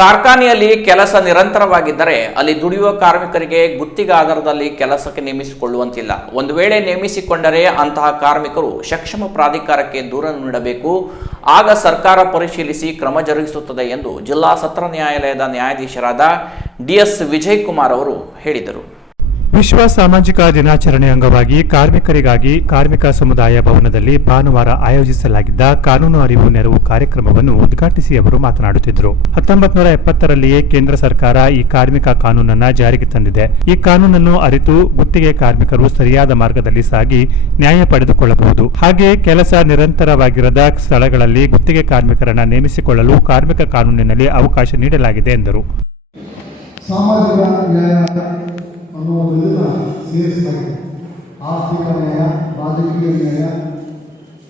ಕಾರ್ಖಾನೆಯಲ್ಲಿ ಕೆಲಸ ನಿರಂತರವಾಗಿದ್ದರೆ ಅಲ್ಲಿ ದುಡಿಯುವ ಕಾರ್ಮಿಕರಿಗೆ ಗುತ್ತಿಗೆ ಆಧಾರದಲ್ಲಿ ಕೆಲಸಕ್ಕೆ ನೇಮಿಸಿಕೊಳ್ಳುವಂತಿಲ್ಲ. ಒಂದು ವೇಳೆ ನೇಮಿಸಿಕೊಂಡರೆ ಅಂತಹ ಕಾರ್ಮಿಕರು ಸಕ್ಷಮ ಪ್ರಾಧಿಕಾರಕ್ಕೆ ದೂರನ್ನು ನೀಡಬೇಕು. ಆಗ ಸರ್ಕಾರ ಪರಿಶೀಲಿಸಿ ಕ್ರಮ ಜರುಗಿಸುತ್ತದೆ ಎಂದು ಜಿಲ್ಲಾ ಸತ್ರ ನ್ಯಾಯಾಲಯದ ನ್ಯಾಯಾಧೀಶರಾದ ಡಿಎಸ್ ವಿಜಯ್ ಕುಮಾರ್ ಅವರು ಹೇಳಿದರು. ವಿಶ್ವ ಸಾಮಾಜಿಕ ದಿನಾಚರಣೆ ಅಂಗವಾಗಿ ಕಾರ್ಮಿಕರಿಗಾಗಿ ಕಾರ್ಮಿಕ ಸಮುದಾಯ ಭವನದಲ್ಲಿ ಭಾನುವಾರ ಆಯೋಜಿಸಲಾಗಿದ್ದ ಕಾನೂನು ಅರಿವು ನೆರವು ಕಾರ್ಯಕ್ರಮವನ್ನು ಉದ್ಘಾಟಿಸಿ ಅವರು ಮಾತನಾಡುತ್ತಿದ್ದರು. ಹತ್ತೊಂಬತ್ತು ನೂರ ಎಪ್ಪತ್ತರಲ್ಲಿಯೇ ಕೇಂದ್ರ ಸರ್ಕಾರ ಈ ಕಾರ್ಮಿಕ ಕಾನೂನನ್ನು ಜಾರಿಗೆ ತಂದಿದೆ. ಈ ಕಾನೂನನ್ನು ಅರಿತು ಗುತ್ತಿಗೆ ಕಾರ್ಮಿಕರು ಸರಿಯಾದ ಮಾರ್ಗದಲ್ಲಿ ಸಾಗಿ ನ್ಯಾಯ ಪಡೆದುಕೊಳ್ಳಬಹುದು. ಹಾಗೆಯೇ ಕೆಲಸ ನಿರಂತರವಾಗಿರದ ಸ್ಥಳಗಳಲ್ಲಿ ಗುತ್ತಿಗೆ ಕಾರ್ಮಿಕರನ್ನ ನೇಮಿಸಿಕೊಳ್ಳಲು ಕಾರ್ಮಿಕ ಕಾನೂನಿನಲ್ಲಿ ಅವಕಾಶ ನೀಡಲಾಗಿದೆ ಎಂದರು. ಸಾಮಾಜಿಕ ಸೇರಿಸ್ತಾರೆ ಆರ್ಥಿಕ ನ್ಯಾಯ, ರಾಜಕೀಯ ನ್ಯಾಯ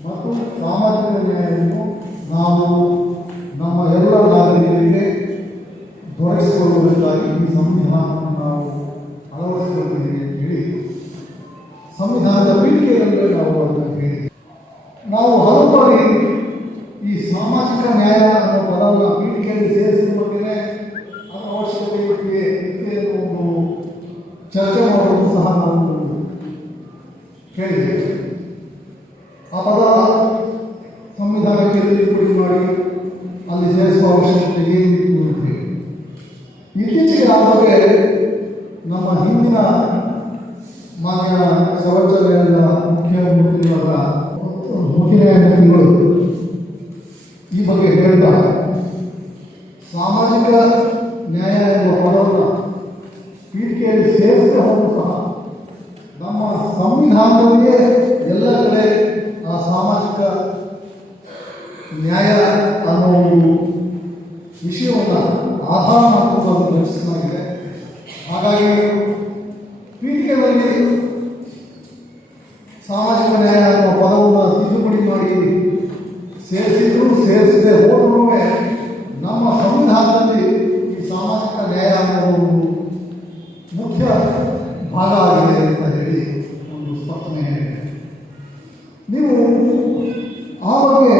ಮತ್ತು ಸಾಮಾಜಿಕ ನ್ಯಾಯವನ್ನು ನಾವು ನಮ್ಮ ಎಲ್ಲ ನಾಗರಿಕರಿಗೆ ದೊರಕಿಸಿಕೊಳ್ಳುವುದಕ್ಕಾಗಿ ಈ ಸಂವಿಧಾನವನ್ನು ನಾವು ಅಳವಡಿಸಿಕೊಂಡಿದ್ದೇವೆ ಅಂತ ಹೇಳಿ ಸಂವಿಧಾನದ ಪೀಠಿಕೆಯಲ್ಲಿ ನಾವು ಅದನ್ನು ಹೇಳಿ ನಾವು ಹಲವು ಬಾರಿ ಈ ಸಾಮಾಜಿಕ ನ್ಯಾಯ ಅನ್ನೋ ಪದವನ್ನು ಪೀಠಿಕೆಯಲ್ಲಿ ಸೇರಿಸಿದ ಬಗ್ಗೆ ಅದರ ಅವಶ್ಯಕತೆ ಇಟ್ಟಿದೆ ಇದೆಯನ್ನು ಒಂದು ಚರ್ಚೆ ಮಾಡುವುದು ಸಹ ನಾವು ಕೇಳಿದ್ದೇವೆ ಆ ಪದ ಸಂವಿಧಾನಕ್ಕೆ ತಿದ್ದುಪಡಿ ಮಾಡಿ ಅಲ್ಲಿ ಸೇರಿಸುವ ಅವಶ್ಯಕತೆ ಏನಿತ್ತು ಅಂತ ಹೇಳಿ. ಇತ್ತೀಚೆಗೆ ಆದರೆ ನಮ್ಮ ಹಿಂದಿನ ಮಾನ್ಯ ಸರ್ವೋಚ್ಚ ನ್ಯಾಯಾಲಯದ ಮುಖ್ಯಮಂತ್ರಿಯವರ ಮುಖ್ಯ ನ್ಯಾಯಮೂರ್ತಿಗಳು ಈ ಬಗ್ಗೆ ಹೇಳಿದ ಸಾಮಾಜಿಕ ನ್ಯಾಯ ಎಂಬ ಪದವನ್ನು ಪೀಠಿಕೆಯಲ್ಲಿ ಸೇರಿಸಿದ ಹೋದರೂ ಸಹ ನಮ್ಮ ಸಂವಿಧಾನದಲ್ಲಿಯೇ ಎಲ್ಲ ಕಡೆ ಆ ಸಾಮಾಜಿಕ ನ್ಯಾಯ ಅನ್ನೋ ಒಂದು ವಿಷಯವನ್ನು ಆಧಾರ ಮಾಡಿಕೊಂಡು ರಚಿಸಲಾಗಿದೆ. ಹಾಗಾಗಿ ಪೀಠಿಕೆಯಲ್ಲಿ ಸಾಮಾಜಿಕ ನ್ಯಾಯ ಅನ್ನುವ ಪದವನ್ನು ತಿದ್ದುಪಡಿ ಮಾಡಿ ಸೇರಿಸಿದ್ರು, ಸೇರಿಸದೆ ಹೋದ್ರೂ ನಮ್ಮ ಸಂವಿಧಾನದಲ್ಲಿ ಈ ಸಾಮಾಜಿಕ ನ್ಯಾಯ ಅನ್ನೋ ಒಂದು ಮುಖ್ಯ ಭಾಗ ಆಗಿದೆ ಅಂತ ಹೇಳಿ ಒಂದು ಸ್ಪಷ್ಟನೆ ಇದೆ. ನೀವು ಆ ಬಗ್ಗೆ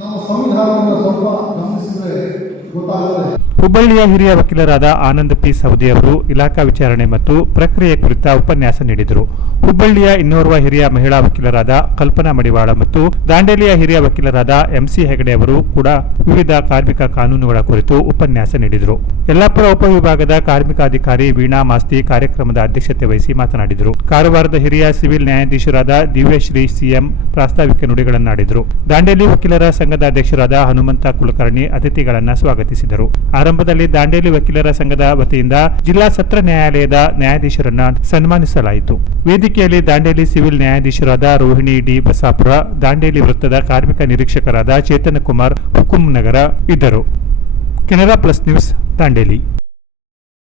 ನಮ್ಮ ಸಂವಿಧಾನವನ್ನು ಸ್ವಲ್ಪ ಗಮನಿಸಿದ್ರೆ ಗೊತ್ತಾಗುತ್ತೆ ಹುಬ್ಬಳ್ಳಿಯ ಹಿರಿಯ ವಕೀಲರಾದ ಆನಂದ್ ಪಿ. ಸೌದಿ ಅವರು ಇಲಾಖಾ ವಿಚಾರಣೆ ಮತ್ತು ಪ್ರಕ್ರಿಯೆ ಕುರಿತ ಉಪನ್ಯಾಸ ನೀಡಿದರು. ಹುಬ್ಬಳ್ಳಿಯ ಇನ್ನೋರ್ವ ಹಿರಿಯ ಮಹಿಳಾ ವಕೀಲರಾದ ಕಲ್ಪನಾ ಮಡಿವಾಳ ಮತ್ತು ದಾಂಡೇಲಿಯ ಹಿರಿಯ ವಕೀಲರಾದ ಎಂಸಿ ಹೆಗಡೆ ಅವರು ಕೂಡ ವಿವಿಧ ಕಾರ್ಮಿಕ ಕಾನೂನುಗಳ ಕುರಿತು ಉಪನ್ಯಾಸ ನೀಡಿದರು. ಯಲ್ಲಾಪುರ ಉಪವಿಭಾಗದ ಕಾರ್ಮಿಕ ಅಧಿಕಾರಿ ವೀಣಾ ಮಾಸ್ತಿ ಕಾರ್ಯಕ್ರಮದ ಅಧ್ಯಕ್ಷತೆ ವಹಿಸಿ ಮಾತನಾಡಿದರು. ಕಾರವಾರದ ಹಿರಿಯ ಸಿವಿಲ್ ನ್ಯಾಯಾಧೀಶರಾದ ದಿವ್ಯಶ್ರೀ ಸಿಎಂ ಪ್ರಾಸ್ತಾವಿಕ ನುಡಿಗಳನ್ನಾಡಿದರು. ದಾಂಡೇಲಿ ವಕೀಲರ ಸಂಘದ ಅಧ್ಯಕ್ಷರಾದ ಹನುಮಂತ ಕುಲಕರ್ಣಿ ಅತಿಥಿಗಳನ್ನು ಸ್ವಾಗತಿಸಿದರು. ಆರಂಭದಲ್ಲಿ ದಾಂಡೇಲಿ ವಕೀಲರ ಸಂಘದ ವತಿಯಿಂದ ಜಿಲ್ಲಾ ಸತ್ರ ನ್ಯಾಯಾಲಯದ ನ್ಯಾಯಾಧೀಶರನ್ನ ಸನ್ಮಾನಿಸಲಾಯಿತು. ವೇದಿಕೆಯಲ್ಲಿ ದಾಂಡೇಲಿ ಸಿವಿಲ್ ನ್ಯಾಯಾಧೀಶರಾದ ರೋಹಿಣಿ ಡಿ ಬಸಾಪುರ, ದಾಂಡೇಲಿ ವೃತ್ತದ ಕಾರ್ಮಿಕ ನಿರೀಕ್ಷಕರಾದ ಚೇತನ ಕುಮಾರ್ ಹುಕುಂ ನಗರ ಇದ್ದರು. Canara plus news, Dandeli.